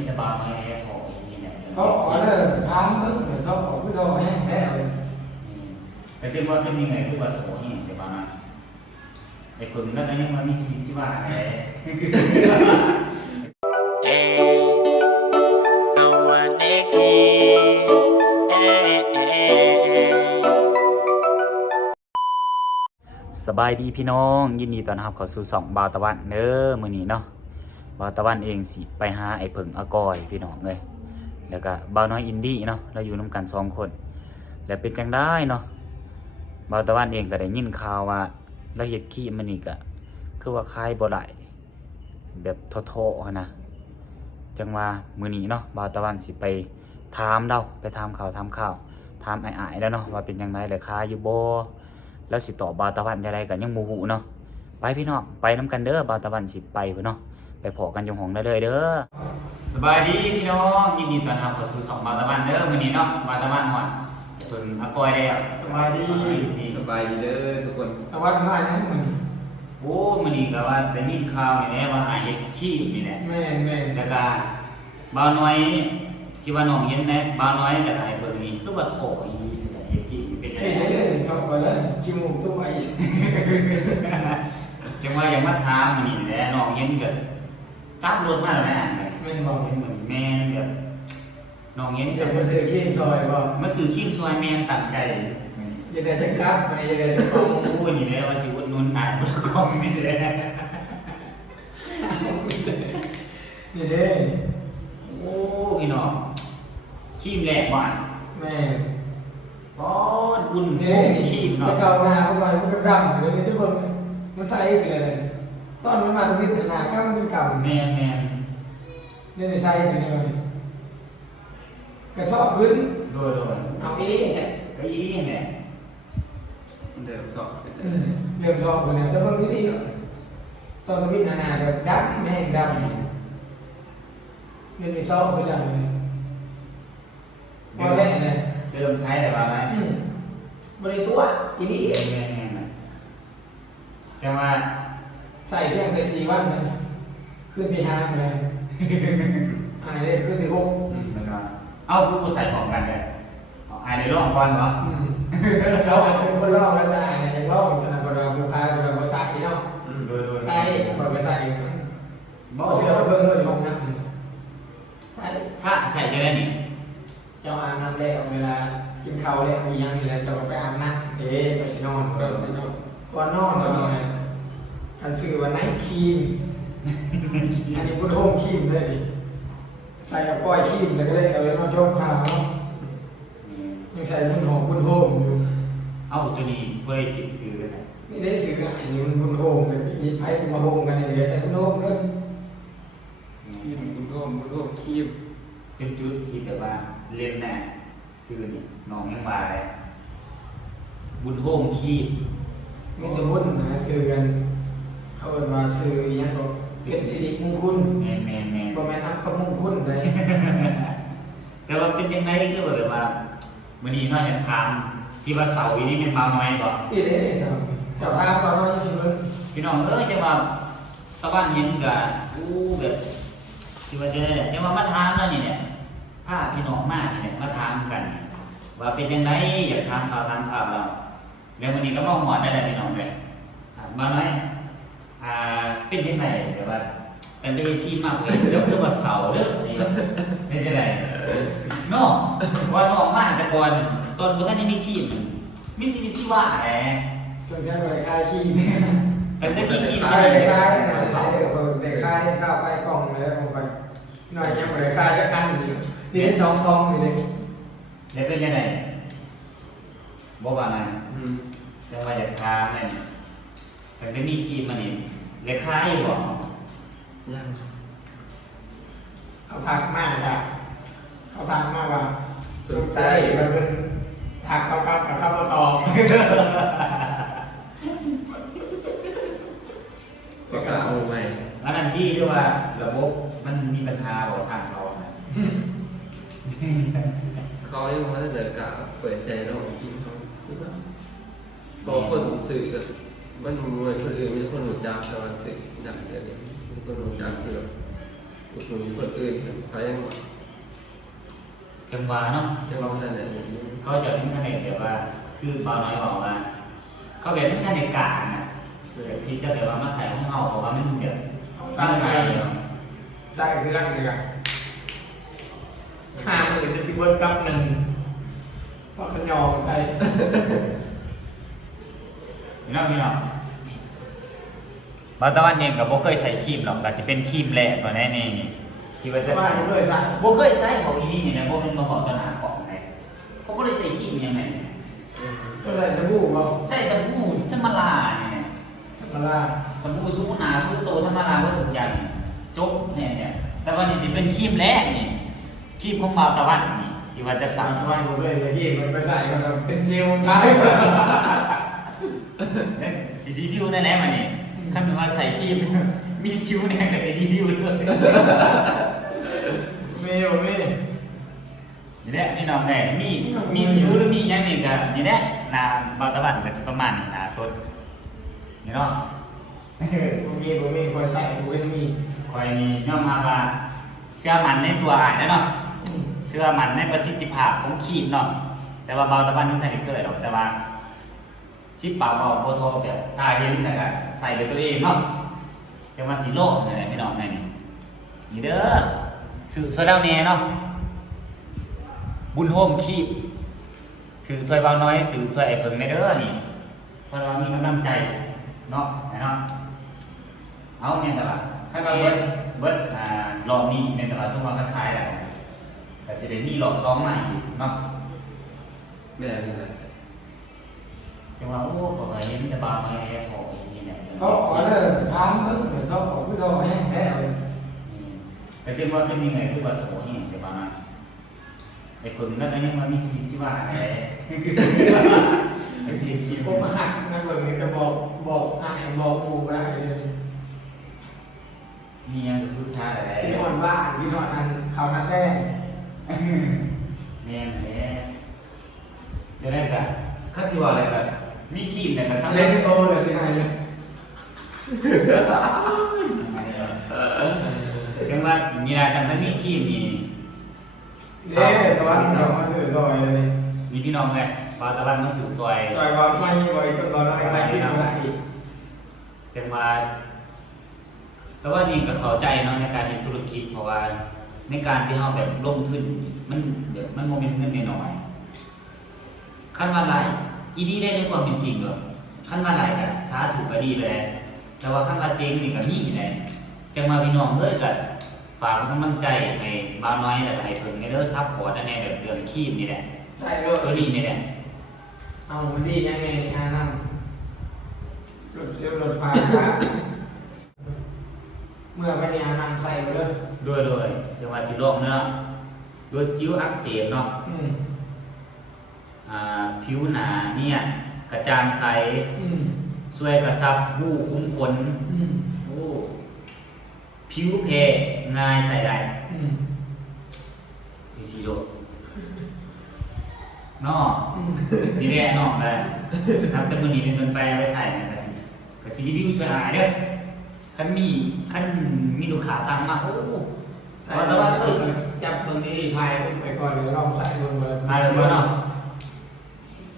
นแต่บางไม่ได้ขออย่างนี้เนี่ยเขาขอเลยทำตึ้งเดี๋ยวเขาขอคือเขาให้แพ้เลยแต่ที่ว่าเป็นยังไงคือว่าโถนี่แต่บางนะไอ้คนนั้นยังมามีชีวิตชีวาอะไรสบายดีพี่น้องยินดีต้อนรับเข้าสู่2บาวตะวันเด้อมื้อนี้เนาะบาวตะวันเองสิไปหาไอ้เผิงอากอยพี่น้องเลยแล้วก็บาวน้อยอินดี้เนาะเราอยู่นำกัน2คนแล้วเป็นจังได้เนาะบาวตะวันเองก็ได้ยินข่าวว่าเราเฮ็ดขี้มื้อนี้ก็คือว่าคายบ่ได้แบบท้อๆนะจังว่ามื้อนี้เนาะบาวตะวันสิไปถามเราไปถามข่าวถามอ้ายๆแล้วเนาะว่าเป็นจังได๋เลยคายอยู่บ่แล้วสิตอบบาวตะวันจะได้กันยังโมหูเนาะไปพี่น้องไปน้ำกันเด้อบาวตะวันสิไปเนาะไปพอกันยงหงได้เลยเด้อสบายดีพี่น้องยินดีต้อนรับเข้าสู่2บาวตะวันเด้อมื้อนี้เนาะบาวตะวันฮอดจนอากอยแล้วสบายดีสบายดีเด้อทุกคนตะวันมาอย่างมันโอ้มื้อนี้ก็ว่าได้ยินข่าวนี่แหละว่าหายเฮ็ดขี้นี่แหละแม่แล้วก็บ่าวน้อยที่ว่าน้องเห็นนะบ่าวน้อยก็ได้เบิ่งนี่คือว่าโถอีเฮ็ดขี้เป็นไง เฮ้ยเขาไปแล้วกินหมูตุ้มไอ้จังว่ายังมาถามมื้อนี้แหละน้องเห็นก็จับรถมาแล้วนะแม่บอก เห็นเหมือนแม่แบบน้องเห็น จะมาซื้อขี้ซอยบอก มาซื้อขี้ซอยแม่ตั้งใจจะได้จังกับมันจะได้จังกองพูดอย่างนี้ว่าสิวันนุ่นอ่านบทกองนี่เลยนี่เด้โอ้พี่น้องขี้แหลกบ้านแม่อ๋อบุญโอ้ขี้เนาะเก่าหน้าเข้าไปมันดำเลยทุกคนมันใส่ไปเลยตอนมันมาตรงนี้หน้าก็มันเป็นเก่าแม่เนี่ยใส่ไปเลยกระสอบพื้นโดยเอาเองเนี่ยก็อีเนี่ยเดิมสอบเริ่มสอบกันเนี่ยจะเพิ่มนิดเดียวตอนนี้หน้าแบบดำแม่งดำเนี่ยสอบไปแล้วเลยพอได้เนี่ยเริ่มใช้แต่ว่าไหมบริตัวอีนี่แม่แต่ว่าใส่เพียงแต่4 วันนะขึ้นที่5เลยได้ขึ้นที่6เอาผู้ใส่ของกันเลยอายในร่องก่อนวะเขาเป็นคนลอกแล้วแต่ยังลอกอยู่นะคนเราผู้ค้าคนเราใส่เนาะใส่คนไปใส่บ่เสื้อเบิ่งเลยห้องน้ำใส่ใส่จะได้นี่เจ้าอาบน้ำแล้วเวลากินข้าวแล้วมียังนี่แหละเจ้าก็ไปอาบน้ำเจ้าสินอนก่อนนอนคันซื้อวันไหนครีมอันนี้บุญโฮมครีมเลยดิใส่ก้อยครีมแล้วก็ได้มาชมข่าวเนาะยังใส่บุญหอมบุญโฮมอยู่เอาตัวนี้เพื่อให้คิดซื้อเลยไม่ได้ซื้ออันนี้มันบุญโฮมเลยมีไพ่มาโฮมกันเลยใส่บุญโฮมเลยคีบบุญร่วมคีบเป็นจุดที่แบบว่าเล่นแน่ซื้อนี่น้องยังมาเลยบุญโฮมคีบไม่จะวุ่นนะซื้อกันเขาเรียกว่าซื้อยังก็เป็นสิริมงคลแม่บ่แม่นอัปมงคลเลยแต่ว่าเป็นยังไงคือแบบว่าวันนี้น้อยอยากถามที่ว่าเสาอีนี่เป็นเบาน้อยก่อนที่ได้เสาทางเบาน้อยจริงเลยพี่น้องจะมาตะวันเย็นกับแบบที่ว่าจะมาถามแล้วนี่เนี่ยถ้าพี่น้องมากนี่เนี่ยมาถามกันว่าเป็นยังไงอยากถามข่าวเราแล้ววันนี้ก็มาหัวได้เลยพี่น้องเลยเบาน้อยเป็นยังไงแบบว่าแต่ได้ที่มากเลยเรื่องวันเสาร์เรื่องเป็นยังไงนอกว่านอกมากแต่ก่อนตอนท่านยังมีขี้มันมีสิว่าแหละส่วนใหญ่บริการขี้เนี่ยแต่ได้มีขี้ได้บริการเสาเด็กค่ายเสาไปกล่องเลยลงไปหน่อยยังบริการจะขั้นอยู่ที่เป็น2 กล่องอยู่เลยแล้วเป็นยังไงบอกว่าไงจะว่าอยากทาไหมแต่ได้มีขี้มันนี่เล็กค่ายอยู่บ่ยังเขาทักมากอะเขาทักมากว่าสุดใจมันเป็นทักเขากับเขามาตอบก็กล่าวไปอันนั้นที่เรียกว่าระบบมันมีปัญหาของทางเขาเขายังไม่ได้กล่าวเปิดใจเราจริงเขาพอคนสื่อกันมันเหมือนคนอื่นมีคนหลุดจากตะวันสื่อดังเดียวมีคนหลุดจากคือ อุดหนุนคนอื่นเขายัง จังหวะเนาะ ยังลองเสนอ เขาจะอินเทอร์เน็ตแบบว่าคือเบาน้อยบอกว่า เขาแบบอินเทอร์เน็ตกลางนะแบบที่จะแบบว่ามาใส่ของเราเพราะว่ามันแบบ เอา สร้าง ใส่ ไป ไป เนาะ ใส่คือรักเลยอะ50,000จะสิเบิดกับหนึ่งเพราะขยองใส่ พี่น้องบางตะวันเองกับโบเคยใส่ครีมหรอกแต่จะเป็นครีมแรกตอนนี้นี่ที่ว่าจะ ว่า ใส่ ผมเคยใส่ โบเคยใส่ของอีนี่นะโบเป็นมาขอตนาของไงเขาก็เลยใส่ครีมยังไง ก็เลยสบู่เรา ใส่สบู่ธรรมดาเนี่ย ธรรมดา สบู่สู้หนาสู้โตธรรมดาก็ถูกอย่างจบเนี่ยแต่วันนี้สิเป็นครีมแรกนี่ครีมของบาวตะวันนี่ที่ว่าจะสั่ง วันผมเลยแต่ที่มันไปใส่ก็เป็นเจลได้ สีดีวิวแน่ๆมานี่ขั้นเป็นว่าใส่ครีมมีซิวเนี่ยกับสีดีวิวเลย มีผมมี นี่แหละพี่น้องแม่มีสิวหรือมีอย่างนี้ก็นี่แหละหนาบาวตะวันก็สิประมาณนี้หนาสดนี่เนาะ ผมมีคอยใส่ผมเป็นมี คอยนี่ย่อมมาว่าเชื่อมันในตัวอ่านนะเนาะเชื่อมันในประสิทธิภาพของครีมเนาะแต่ว่าบาวตะวันนึงทันได้เคยหรอกแต่ว่าซิปปากเบาโปรโทแบบตาเห็นแต่ก็ใส่ด้วยตัวเองเนาะจะมาสีโลกนี่แหละพี่น้องนี่นี่เด้อสื่อซอยดาวแน่เนาะบุญโฮมครีมสื่อซอยบาวน้อยสื่อซอยไอ้เพิงในเด้อนี่เพราะว่ามีกำลังใจเนาะเนาะเอาเนี่ยแต่ว่าขั้นตอนเบิดรอบนี้เนี่ยแต่ว่าช่วงวันคล้ายๆแหละแต่สิได้มีรอบสองใหม่อีกเนาะ แม่นี่แหละ จังว่าโอ้บอกว่าเห็นแต่บาวน้อยแค่พออย่างนี้เนี่ย เขาขอเลยทำตึ้งเดี๋ยวเขาขอพี่เขาให้แค่เลย แต่จังว่าเป็นยังไงคือว่าโถนี่แต่บาวน้อยไอ้เพิงนั่นยังว่ามีชีวิตชีวาอะไรไอ้ที่คิด ผมหักนะเบิร์นี่จะบอกหายบอกหมูได้เลย มียังลูกชายอะไร พี่นอนบ้านพี่นอนอันเขานาแซ่ แม่นแม่จะได้กันข้าที่ว่าอะไรกันมีทีมแต่ก็ซ้ำ เล่นโตเลยสิไงเลย จังว่ามีรายการนั้นมีทีมมี เด้ตอนเรามาสื่อซอยเลย มีพี่น้องไงปาตะวันมาสู่ซอย ซอยบอลไม่บ่อยคนบอลน้อยไปพี่น้องได้อีก จังว่าแต่ว่านี่ก็เข้าใจเนาะในการเรียนธุรกิจเพราะว่าในการที่เราแบบลงทุนมันแบบมันโมเมนต์เงินน้อยๆขั้นว่าไรอีดีได้ในความเป็นจริงเหรอขั้นว่าไรกันสาถูกก็ดีเลย แต่ว่าขั้นว่าเจงนี่ก็นี่เลยจังมาพี่น้องเลยกันฝากกำลังใจให้บ้านน้อยและให้เพิ่นในเรื่องซัพพอร์ตในแบบเรื่องคีมนี่แหละ ใช่รถ ตัวนี้นี่แหละ เอามันดียังไงอานั่งรถเซลรถไฟฟ้าเมื่อไปเนี่ยนั่งใส่ไปเลย ด้วยจังหวะสิโลกเนาะด้วยซิวอักเสบเนาะผิวหนาเนี่ยกระจ่างใสช่วยกระซับผู้คุ้มขนโอ้ผิวแพ้ง่ายใส่ได้ที่สิโลกเนาะนี่แหละเนาะได้ครับแต่มื้อนี้เป็นต้นไปเอาไปใส่นะก็สิรีวิวช่วยหาเด้อคันมีลูกค้าสั่งมาโอ้ ใส่ตอนจับตรงนี้ถ่ายไปก่อนเดี๋ยวลองใส่ลงเลย มาเลยบ่เนาะ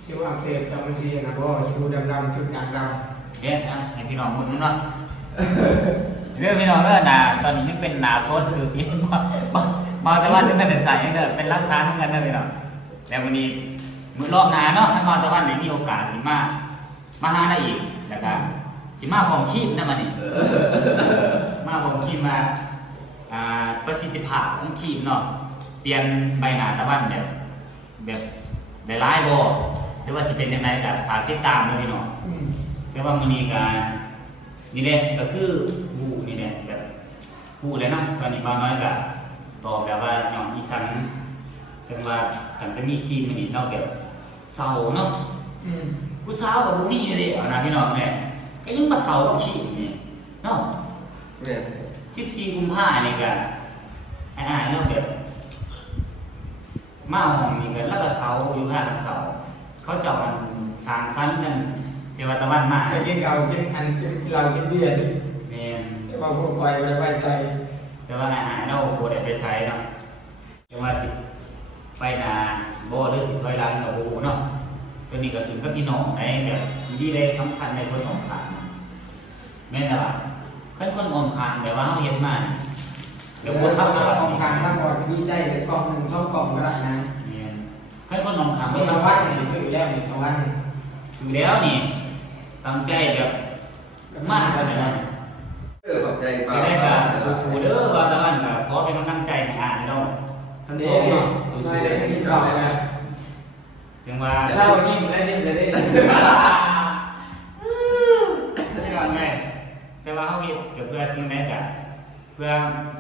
ชิวอักเสบจำไม่ชีนะเพราะชิวดำๆจุดด่างด เดี๋ยวนะให้พี่น้องเบิ่งเนาะเรื่องพี่น้องเด้อหน้าตอนนี้ยังเป็นหน้าสดอยู่ที่มาแต่ว่าถึงแต่ใส่เด้อเป็นหลักฐานเหมือนกันเด้อพี่น้องแล้ววันนี้มื้อรอบหน้าเนาะให้มาแต่ว่าได้มีโอกาสสิมาหาได้อีกแล้วก็สิมาพร้อมครีมนำมานี่มาพร้อมครีมมาประสิทธิภาพของครีมเนาะเปลี่ยนใบหน้าตะวันแบบหลายๆบ่หรือว่าสิเป็นจังไดก็ฝากติดตามด้วยพี่น้อง ำ แต่ว่ามื้อนี้ก็นี่แหละก็คือฮู้นี่แหละแบบฮู้แล้วนะตอนนี้บ่าวน้อยก็ตอบแบบว่าน้องอีสันจังว่าคันจะมีครีมมื้อนี้เนาะแบบเศร้าเนาะผู้สาวก็บ่มีเด้เอานะพี่น้องแหละก็ยังมาเศร้ากับครีมนี่เนาะ แม่ 14กุมภาพันธ์นี่ก็เนาะแบบมาห้องนี่ก็แล้วก็เศร้าอยู่ห้ากันเศร้าเขาเจ้าอันสร้างสรรค์กันเทวตะวันมา ไปกินเก่ากินอันกินเรากินเบียร์ดิ แม่น แต่ว่าพวกไปใส่ แต่ว่าอาหารเราโบได้ไปใช้เนาะแต่ว่าสิไปนาโบหรือสิถอยหลังกับโบเนาะตัวนี้ก็สูงกับพี่น้องในแบบดีได้สำคัญในคนออมขางแม่นแต่ว่าคนออมขางแบบว่าเขาเห็นมาเดี๋ยวโบซับ ก ก่อน องการซับก่อนดีใจเลยกล่องหนึ่งช่องกล่องก็ได้นะ เนี่ยคนออมขาง มี ก็ ส ซับ วัสดิ์นี่ซื้อแล้วมีสวัสดิ์ อยู่แล้วนี่ตั้งใจแบบมากเลยนะ ขอบใจป้า จะได้แบบสู้ๆเด้อบางตะวันแบบขอเป็นกำลังใจให้อ่านให้เราทั้งสองเนาะสู้ ไม่ ๆ ได้กินก่อนนะ ถึงว่า เศร้านิ่มและนิ่มเลยได้ ไม่ว่าไงแต่ว่าเขาเฮ็ดก็เพื่อสิ่งใดก็เพื่อ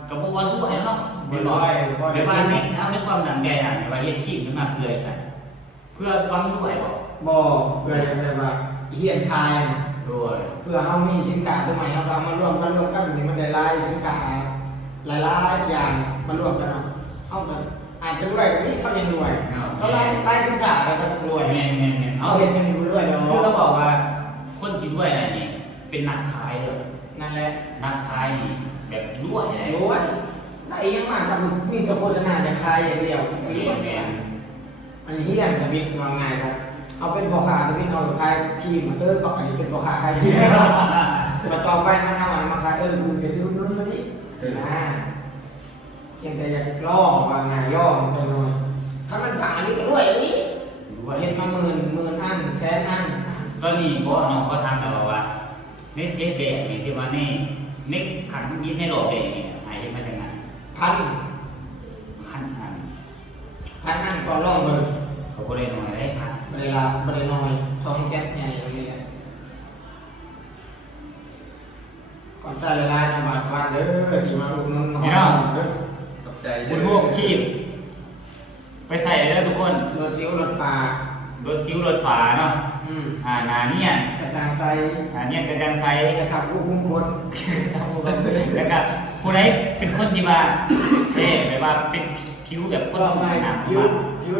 กระบวนรู้ให้เนาะ บ่ บ่ ร้ ร้ อ อย ย บ่ เดี๋ ได้ ยวว่า กิน นี่เอาในความตั้งใจน่ะว่าเฮ็ดคลิปขึ้นมาเพื่อใส่เพื่อความรวยบ่ บ่เพื่อจะแบบว่าเฮียนคายนะ รวย เพื่อเฮามีสินค้าตัวใหม่เฮาก็เอามารวมกันนี่มันได้หลายสินค้าหลายๆอย่างมารวมกันเนาะเฮาก็อาจจะรวยก็มีเขายังรวยเขาหลายสินค้าแล้วก็รวย แม่นๆๆ เอา เอา เฮ็ดจังนี้บ่รวยดอก คือเขาบอกว่าคนสิรวยน่ะนี่เป็นนักขายเด้อ นั่นแหละ นักขายนี่แบบรวยเลย รู้ว่าได้ยังมาทำมีแต่โฆษณาจะขายอย่างเดียว แม่น อันนี้เฮียนตะบิดว่าไงครับ เอาเป็นพ่อค้าตะบิดเอาขายครีมมาก็อันนี้เป็นพ่อค้าขายครีมมาต่อไปมันเอาอันมาขายคุณไปซื้อนุ่นมาดิสินะเพียงแต่อยากลองว่าไงย่อมกันหน่อยถ้ามันผ่านนี่ก็รวยนี่ รวย เห็นมาหมื่นอันแสนอัน ก็นี่เพราะน้องเขาทำแล้วบอกว่าในเชฟแบบนี่ที่ว่าในขันยินในโลกแบบนี่หายเห็นมาจากไหน พัน พันอัน อันก็ลองเลย เขาก็เลยหน่อยได้พัน เวลาบริน้อย2 แก๊สใหญ่อย่างนี้ก่อนใจละลายนะบาทวันเด้อที่มาอุดหนุนน้องเด้อ ขอบใจ บุญพวกขีบไปใส่เลยทุกคน รถซิวรถฟ้าร ถคิ้วรถฝาเนาะ หนาเนี่ย กระจางไซ หนาเนี่ยกระจังไซ กระสับผู้คุมคน แล้วก็ผู้ใดเป็นคนที่ว่าแบบว่าเป็นผิวแบบคน ลองไป หนา ผิว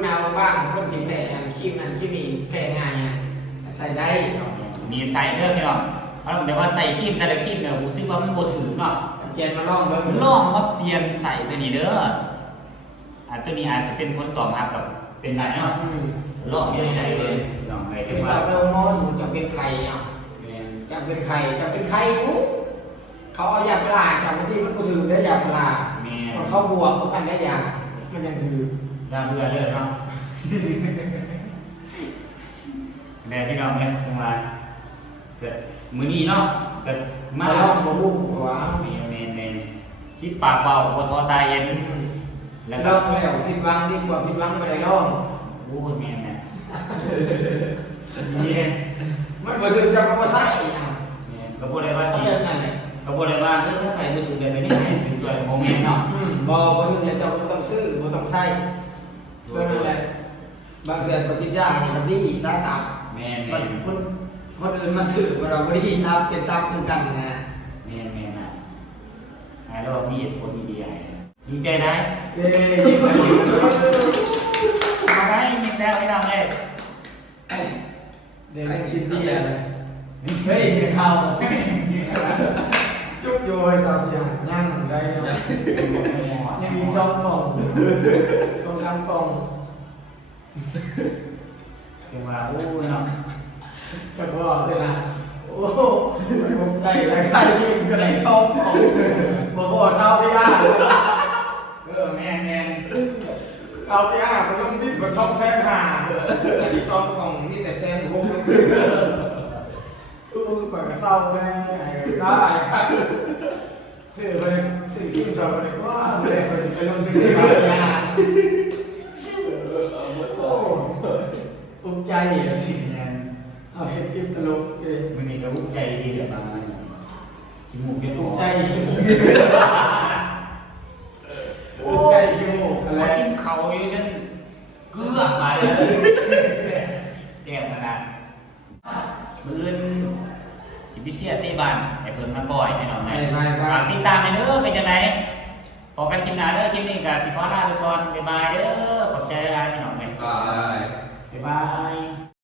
หนาวบ้างคนที่แพ้อันครีมนั้นครีมนี้แพ้ง่ายอ่ะใส่ได้ มีใส่เรื่องพี่น้องเพราะแบบว่าใส่ครีมแต่ละครีมเนี่ยรู้สึกว่ามันโบถือเนาะ เปลี่ยนมาลองเบิ่ง ลองมาเปลี่ยนใส่ตัวนี้เด้อตัวนี้อาจจะเป็นคนตอบรับกับเป็นไรเนาะลองเปลี่ยนใจเลยลองเลย เป็ แต่ น ว่า จากเบลมอสมมติจะเป็นไข่อ่ะจะเป็นไข่อยู่เขาเอายาพาราจากบางทีมันก็ถือได้ยาพารา แม่ พอเขาบวกเขากันได้ยามันยังถือ น่าเบื่อเลยเนาะแน่พี่น้องเนี่ยจังหวะเกิดมื้อนี้เนาะเกิดมา มาลองบ่รู้ว่า เมนสิปากเบาบ่ทอตาเย็น แล้ แล้ว ว ล ก็ องแล้วผิดหวังดีกว่าผิดหวังไม่ได้ลอง โอ้ยแม่นเนี่ยนี่ มันบ่ถึงจะมาใส่นะ ก็บ่ได้ว่า เขา สิ เรียกนั่นแหละ ก็บ่ได้ว่าถ้าใส่บ่ถูกแบบนี้ใส่สวยๆบ่แม่นเนาะ บ่ถึงแล้วจะบ่ต้องซื้อบ่ต้องใส่เพื่อนั่นแหละบางเดือนก็กินยานี่ก็ดีสาตับ แม่น คนอื่นมาซื้อเราบ่ดีตับเป็นตับคือกันนะ แม่นน่ะไอ้เรามีเหตุผลดีๆไอ้ดีใจนะ เย้ มาได้ยินแล้วไม่ทำเลย เดี๋ยวกินดีอะไรเฮ้ยเข้าจุ๊บโยยสับอย่างยังได้เนาะยังมี2 กล่อง2 3 กล่อง จังว่าโอ้ยเนาะ จะบอกเลยนะโอ้ผมใจแล้วใครกินก็ได้ชอบของบอกชาวพี่ย่า แม่น ชาวพี่ย่าไปลงที่ก็ชอบแซงหาแต่ที่ชอบกล่องนี่แต่แซงพวกก่อนก็เศร้าเลยได้ครับสื่อไปสื่อที่จอไปว่าเลยไปลงที่ชาวพี่ย่าภูมิใจอ่ะสิ แม่น เอาเห็นคลิปตลกเลย มันนี่ก็ภูมิใจดีเดี๋ยวมาจมูกเก็บ ภู หั มิ ว ใจชิมูภูมิใจชิมูอะไร กินเขาอยู่จนเกลือกมาเลยเสียบขนาดมื้อสิพิเศษที่บ้านให้เพิ่นมาก่อยให้น้อง ไป นะ ไปไป ฝากติดตามไปเด้อเป็นจังไดพอกันคลิปหน้าเด้อคลิปนี้ก็สิขอลาไปก่อนบ๊ายบายเด้อขอบใจหลายๆพี่น้องแม่ บาย บ๊ายบาย